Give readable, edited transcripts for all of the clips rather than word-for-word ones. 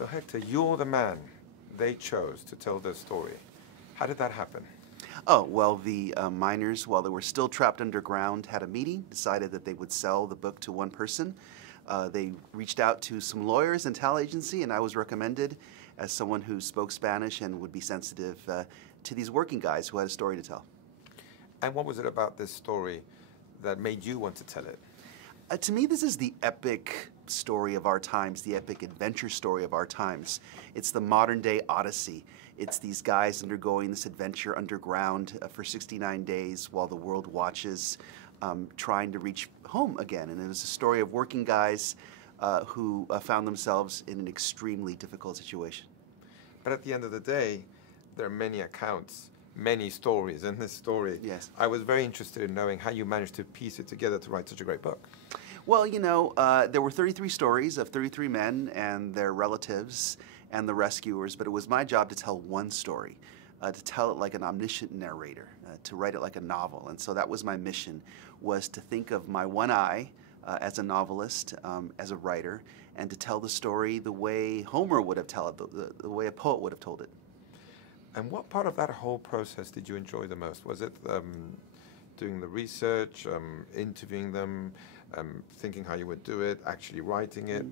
So Hector, you're the man they chose to tell their story. How did that happen? Oh, well, the miners, while they were still trapped underground, had a meeting, decided that they would sell the book to one person. They reached out to some lawyers and talent agency, and I was recommended as someone who spoke Spanish and would be sensitive to these working guys who had a story to tell. And what was it about this story that made you want to tell it? To me, this is the epic story of our times, the epic adventure story of our times. It's the modern-day Odyssey. It's these guys undergoing this adventure underground for 69 days while the world watches, trying to reach home again. And it was a story of working guys who found themselves in an extremely difficult situation. But at the end of the day, there are many accounts, many stories in this story. Yes. I was very interested in knowing how you managed to piece it together to write such a great book. Well, you know, there were 33 stories of 33 men and their relatives and the rescuers, but it was my job to tell one story, to tell it like an omniscient narrator, to write it like a novel. And so that was my mission, was to think of my one eye as a novelist, as a writer, and to tell the story the way Homer would have told it, the way a poet would have told it. And what part of that whole process did you enjoy the most? Was it doing the research, interviewing them, thinking how you would do it, actually writing it?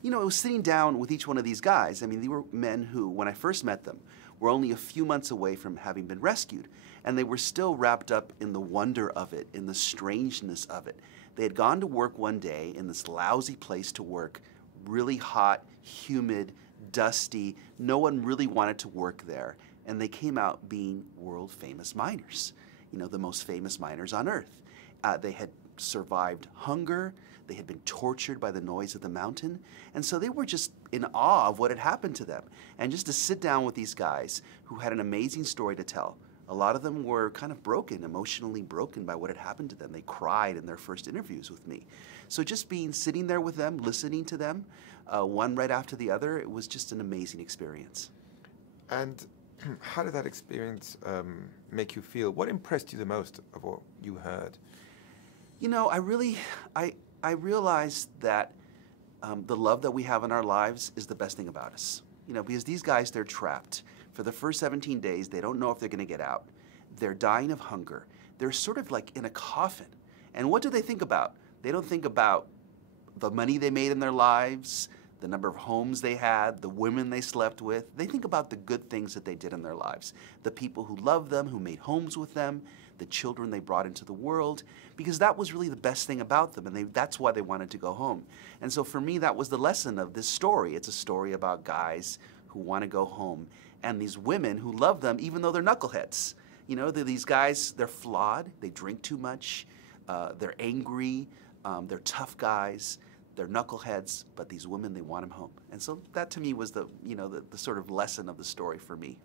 You know, it was sitting down with each one of these guys. I mean, they were men who, when I first met them, were only a few months away from having been rescued. And they were still wrapped up in the wonder of it, in the strangeness of it. They had gone to work one day in this lousy place to work, really hot, humid, dusty. No one really wanted to work there. And they came out being world-famous miners, you know, the most famous miners on Earth. They had survived hunger. They had been tortured by the noise of the mountain. And so they were just in awe of what had happened to them. And just to sit down with these guys who had an amazing story to tell. A lot of them were kind of broken, emotionally broken by what had happened to them. They cried in their first interviews with me. So just sitting there with them, listening to them, one right after the other, it was just an amazing experience. And how did that experience make you feel? What impressed you the most of what you heard? You know, I realized that the love that we have in our lives is the best thing about us. You know, because these guys, they're trapped. For the first 17 days, they don't know if they're going to get out. They're dying of hunger. They're sort of like in a coffin. And what do they think about? They don't think about the money they made in their lives, the number of homes they had, the women they slept with. They think about the good things that they did in their lives, the people who loved them, who made homes with them, the children they brought into the world, because that was really the best thing about them, and that's why they wanted to go home. And so for me, that was the lesson of this story. It's a story about guys who want to go home, and these women who love them even though they're knuckleheads. You know, these guys, they're flawed, they drink too much, they're angry, they're tough guys, they're knuckleheads, but these women, they want them home. And so that to me was the sort of lesson of the story for me.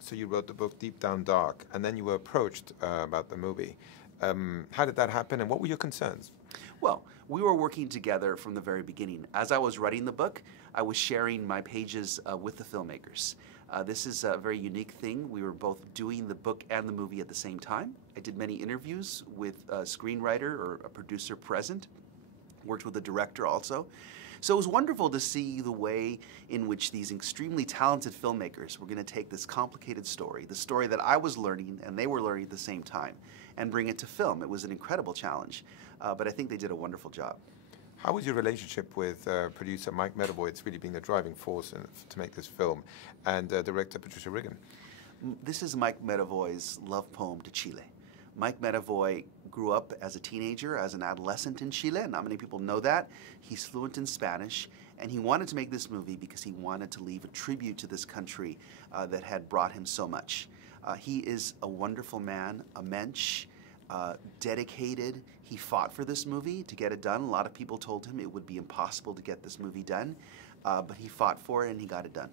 So you wrote the book Deep Down Dark, and then you were approached about the movie. How did that happen, and what were your concerns? Well, we were working together from the very beginning. As I was writing the book, I was sharing my pages with the filmmakers. This is a very unique thing. We were both doing the book and the movie at the same time. I did many interviews with a screenwriter or a producer present, worked with a director also. So it was wonderful to see the way in which these extremely talented filmmakers were going to take this complicated story, the story that I was learning and they were learning at the same time, and bring it to film. It was an incredible challenge, but I think they did a wonderful job. How was your relationship with producer Mike Medavoy? It's really been the driving force to make this film, and director Patricia Riggen. This is Mike Medavoy's love poem to Chile. Mike Medavoy grew up as a teenager, as an adolescent in Chile. Not many people know that. He's fluent in Spanish, and he wanted to make this movie because he wanted to leave a tribute to this country that had brought him so much. He is a wonderful man, a mensch, dedicated. He fought for this movie to get it done. A lot of people told him it would be impossible to get this movie done, but he fought for it and he got it done.